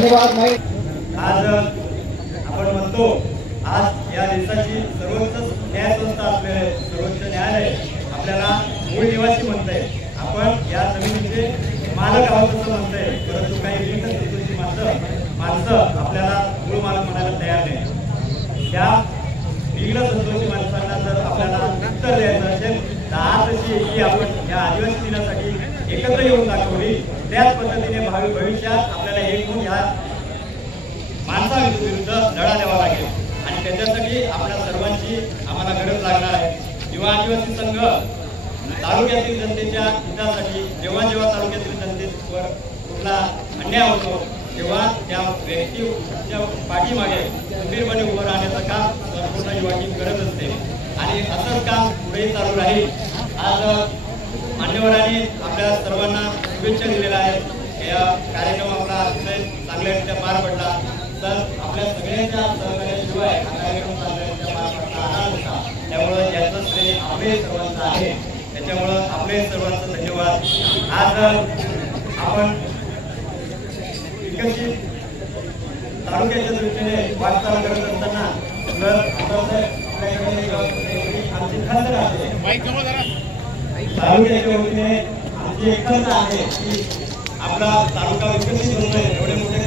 धन्यवाद. आज आपण म्हणतो आज या देशाची सर्वोच्च न्यायसंस्था असलेले सर्वोच्च न्यायालय आपल्याला मूळ निवासी म्हणतंय. आपण या जमिनीचे मालक आहोत असं म्हणतंय, परंतु काही विविध संस्कृतीची माणसं आपल्याला मूळ मालक म्हणायला तयार नाही. त्या विविध संस्कृती माणसांना जर आपल्याला उत्तर द्यायचं असेल तर आजची ही आपण या आदिवासी दिनासाठी एकत्र येऊन दाखवली. त्याच पद्धतीने भविष्यात आपल्याला एक होऊन या माणसाविरुद्ध लढा द्यावा लागेल आणि त्याच्यासाठी आपल्या सर्वांची आम्हाला गरज लागणार आहे. युवा आदिवासी संघ तालुक्यातील जनतेच्या हितासाठी जेव्हा तालुक्यातील जनतेवर कुठला अन्याय होतो तेव्हा त्या व्यक्तीच्या पाठीमागे खंबीरपणे उभं राहण्याचं काम संपूर्ण युवा टीम करत असते आणि असंच काम पुढे चालू राहील. आज मान्यवरांनी आपल्या सर्वांना शुभेच्छा दिलेल्या आहेत. या कार्यक्रम आपला अतिशय चांगल्यारीत्या पार पडला. तर आपल्या सगळ्यांच्या सहकार्याशिवाय हा कार्यक्रम चांगल्यारीत्या पार पडला आला नसता. त्यामुळे याचं श्रेय आपले सर्वांचं आहे. त्याच्यामुळं आपले सर्वांचं धन्यवाद. आज आपण विकसित तालुक्याच्या दृष्टीने वाटचाल करत असताना आमची खंत राहते. तालुक्याच्या वतीने आमची एक खंत आहे की आपला तालुका विकसित होतोय, एवढे मोठे